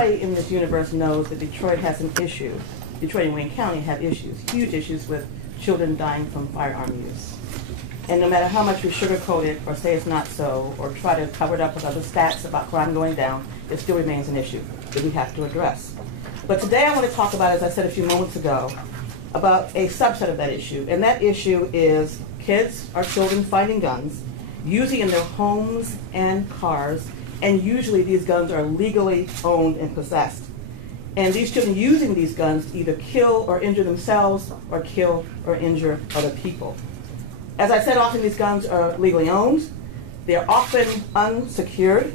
everybody in this universe knows that Detroit has an issue. Detroit and Wayne County have issues, huge issues with children dying from firearm use. And no matter how much we sugarcoat it or say it's not so, or try to cover it up with other stats about crime going down, it still remains an issue that we have to address. But today I want to talk about, as I said a few moments ago, about a subset of that issue. And that issue is kids or children finding guns, usually in their homes and cars, and usually these guns are legally owned and possessed. And these children using these guns to either kill or injure themselves or kill or injure other people. As I said, often these guns are legally owned. They're often unsecured.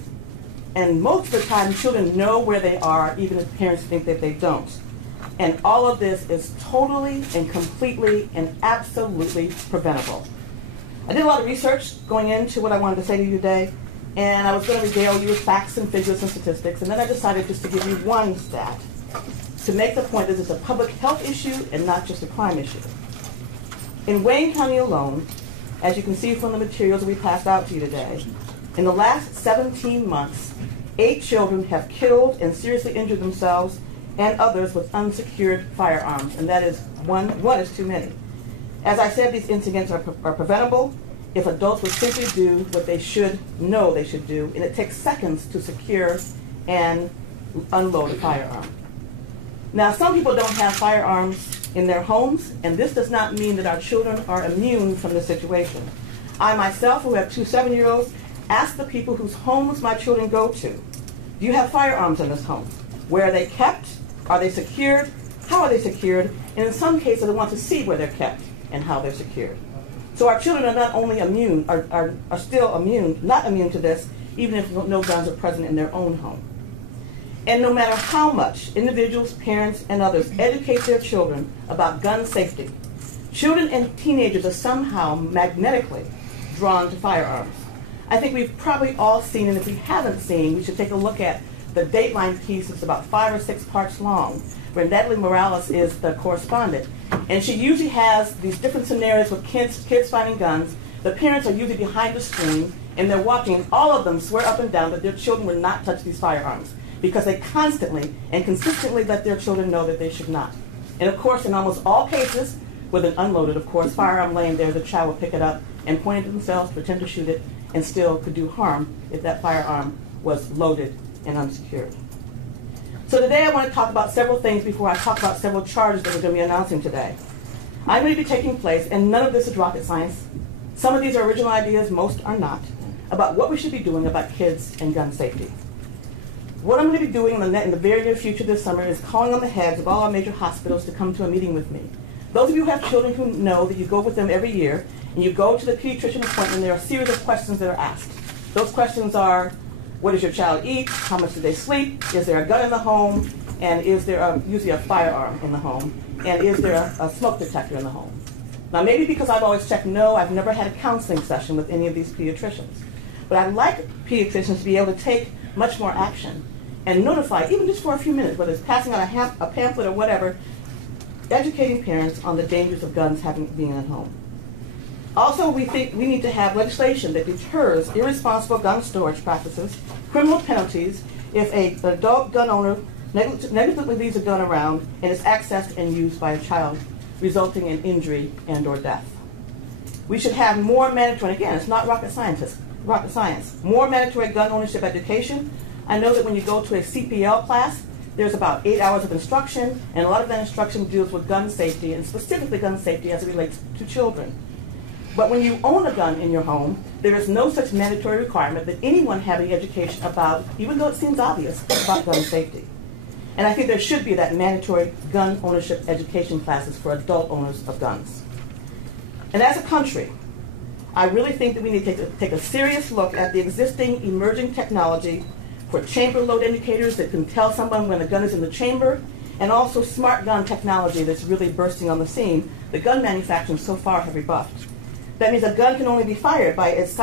And most of the time, children know where they are, even if parents think that they don't. And all of this is totally and completely and absolutely preventable. I did a lot of research going into what I wanted to say to you today, and I was going to regale you with facts and figures and statistics, and then I decided just to give you one stat to make the point that it's a public health issue and not just a crime issue. In Wayne County alone, as you can see from the materials that we passed out to you today, in the last 17 months, 8 children have killed and seriously injured themselves and others with unsecured firearms, and that is one is too many. As I said, these incidents are preventable if adults would simply do what they should know they should do, and it takes seconds to secure and unload a firearm. Now, some people don't have firearms in their homes, and this does not mean that our children are immune from this situation. I myself, who have 2 7-year-olds, ask the people whose homes my children go to, do you have firearms in this home? Where are they kept? Are they secured? How are they secured? And in some cases, I want to see where they're kept and how they're secured. So our children are not only immune, are still immune, not immune to this, even if no guns are present in their own home. And no matter how much individuals, parents, and others educate their children about gun safety, children and teenagers are somehow magnetically drawn to firearms. I think we've probably all seen, and if we haven't seen, we should take a look at the Dateline piece. It's about 5 or 6 parts long, where Natalie Morales is the correspondent. And she usually has these different scenarios with kids finding guns. The parents are usually behind the screen, and they're watching, and all of them swear up and down that their children will not touch these firearms, because they constantly and consistently let their children know that they should not. And of course, in almost all cases, with an unloaded, of course, firearm laying there, the child will pick it up and point it at themselves, pretend to shoot it, and still could do harm if that firearm was loaded and unsecured. So today I want to talk about several things before I talk about several charges that we're going to be announcing today. I'm going to be taking place, and none of this is rocket science. Some of these are original ideas, most are not, about what we should be doing about kids and gun safety. What I'm going to be doing in the very near future this summer is calling on the heads of all our major hospitals to come to a meeting with me. Those of you who have children who know that you go with them every year, and you go to the pediatrician appointment, there are a series of questions that are asked. Those questions are, what does your child eat? How much do they sleep? Is there a gun in the home? And is there usually a firearm in the home? And is there a smoke detector in the home? Now, maybe because I've always checked no, I've never had a counseling session with any of these pediatricians. But I'd like pediatricians to be able to take much more action and notify, even just for a few minutes, whether it's passing out a pamphlet or whatever, educating parents on the dangers of guns being at home. Also, we think we need to have legislation that deters irresponsible gun storage practices, criminal penalties if an adult gun owner negligently leaves a gun around and is accessed and used by a child, resulting in injury and or death. We should have more mandatory, and again, it's not rocket science, more mandatory gun ownership education. I know that when you go to a CPL class, there's about 8 hours of instruction, and a lot of that instruction deals with gun safety, and specifically gun safety as it relates to children. But when you own a gun in your home, there is no such mandatory requirement that anyone have any education about, even though it seems obvious, about gun safety. And I think there should be that mandatory gun ownership education classes for adult owners of guns. And as a country, I really think that we need to take a serious look at the existing emerging technology for chamber load indicators that can tell someone when a gun is in the chamber, and also smart gun technology that's really bursting on the scene that gun manufacturers so far have rebuffed. That means a gun can only be fired by its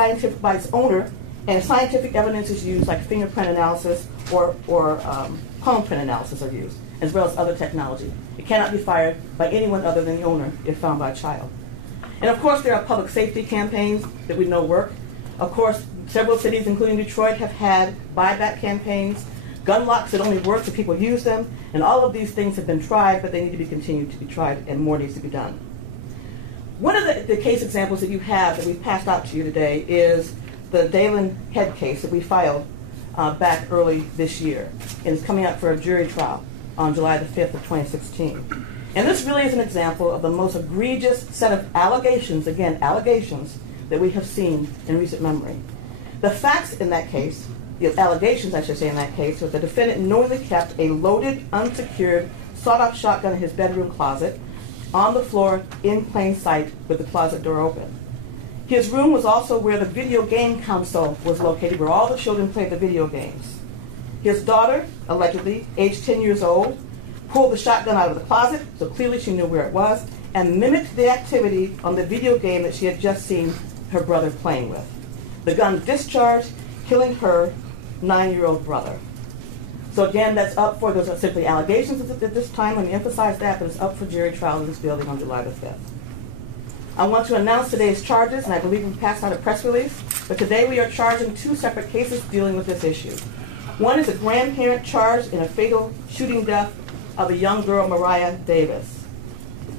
owner, and scientific evidence is used, like fingerprint analysis or palm print analysis are used, as well as other technology. It cannot be fired by anyone other than the owner if found by a child. And of course, there are public safety campaigns that we know work. Of course, several cities, including Detroit, have had buyback campaigns. gun locks that only work if people use them, and all of these things have been tried, but they need to be continued to be tried, and more needs to be done. One of the case examples that you have that we've passed out to you today is the Dalen Head case that we filed back early this year, and it's coming up for a jury trial on July the 5th of 2016. And this really is an example of the most egregious set of allegations, again, allegations, that we have seen in recent memory. The facts in that case, the allegations, I should say, in that case, was the defendant knowingly kept a loaded, unsecured, sawed-off shotgun in his bedroom closet on the floor in plain sight with the closet door open. His room was also where the video game console was located, where all the children played the video games. His daughter, allegedly, aged 10 years old, pulled the shotgun out of the closet, so clearly she knew where it was, and mimicked the activity on the video game that she had just seen her brother playing with. The gun discharged, killing her 9-year-old brother. So again, that's up for, those are simply allegations at this time. Let me emphasize that, but it's up for jury trial in this building on July the 5th. I want to announce today's charges, and I believe we passed out a press release, but today we are charging 2 separate cases dealing with this issue. One is a grandparent charged in a fatal shooting death of a young girl, Mariah Davis.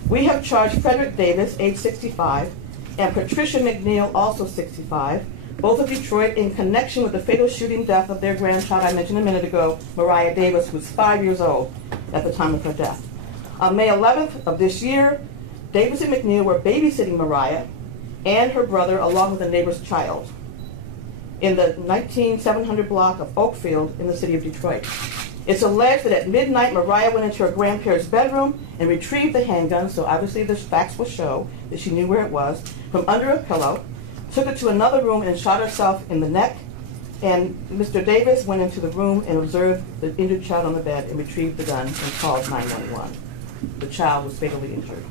We have charged Frederick Davis, age 65, and Patricia McNeal, also 65, both of Detroit, in connection with the fatal shooting death of their grandchild I mentioned a minute ago, Mariah Davis, who was 5 years old at the time of her death. On May 11th of this year, Davis and McNeal were babysitting Mariah and her brother along with a neighbor's child in the 19700 block of Oakfield in the city of Detroit. It's alleged that at midnight, Mariah went into her grandparents' bedroom and retrieved the handgun, so obviously the facts will show that she knew where it was, from under a pillow, took it to another room and shot herself in the neck, and Mr. Davis went into the room and observed the injured child on the bed and retrieved the gun and called 911. The child was fatally injured.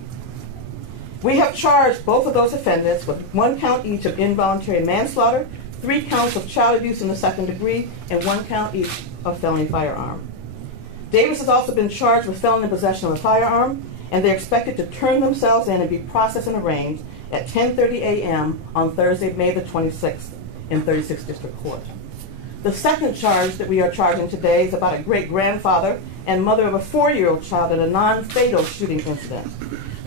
We have charged both of those offenders with 1 count each of involuntary manslaughter, 3 counts of child abuse in the 2nd degree, and 1 count each of felony firearm. Davis has also been charged with felon in possession of a firearm, and they're expected to turn themselves in and be processed and arraigned at 10:30 a.m. on Thursday, May the 26th in 36th District Court. The second charge that we are charging today is about a great-grandfather and mother of a 4-year-old child in a non-fatal shooting incident.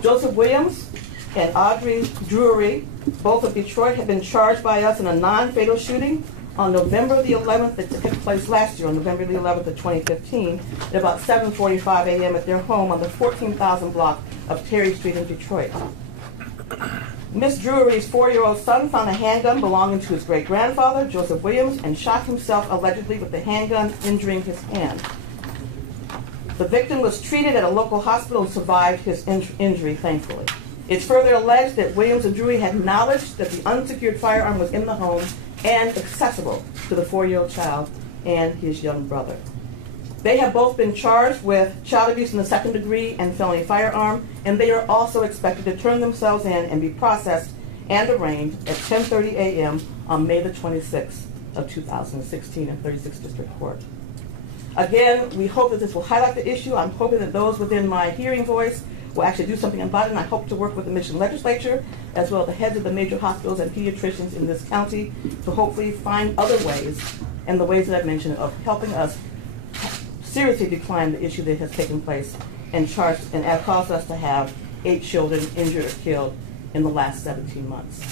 Joseph Williams and Audrey Drury, both of Detroit, have been charged by us in a non-fatal shooting on November the 11th, that took place last year, on November the 11th of 2015, at about 7:45 a.m. at their home on the 14,000 block of Terry Street in Detroit. Miss Drury's 4-year-old son found a handgun belonging to his great-grandfather, Joseph Williams, and shot himself allegedly with the handgun, injuring his hand. The victim was treated at a local hospital and survived his injury, thankfully. It's further alleged that Williams and Drury had knowledge that the unsecured firearm was in the home and accessible to the 4-year-old child and his young brother. They have both been charged with child abuse in the 2nd degree and felony firearm, and they are also expected to turn themselves in and be processed and arraigned at 10:30 a.m. on May the 26th of 2016 in 36th District Court. Again, we hope that this will highlight the issue. I'm hoping that those within my hearing voice will actually do something about it, and I hope to work with the Michigan Legislature, as well as the heads of the major hospitals and pediatricians in this county, to hopefully find other ways, and the ways that I've mentioned, of helping us seriously decline the issue that has taken place and caused us to have 8 children injured or killed in the last 17 months.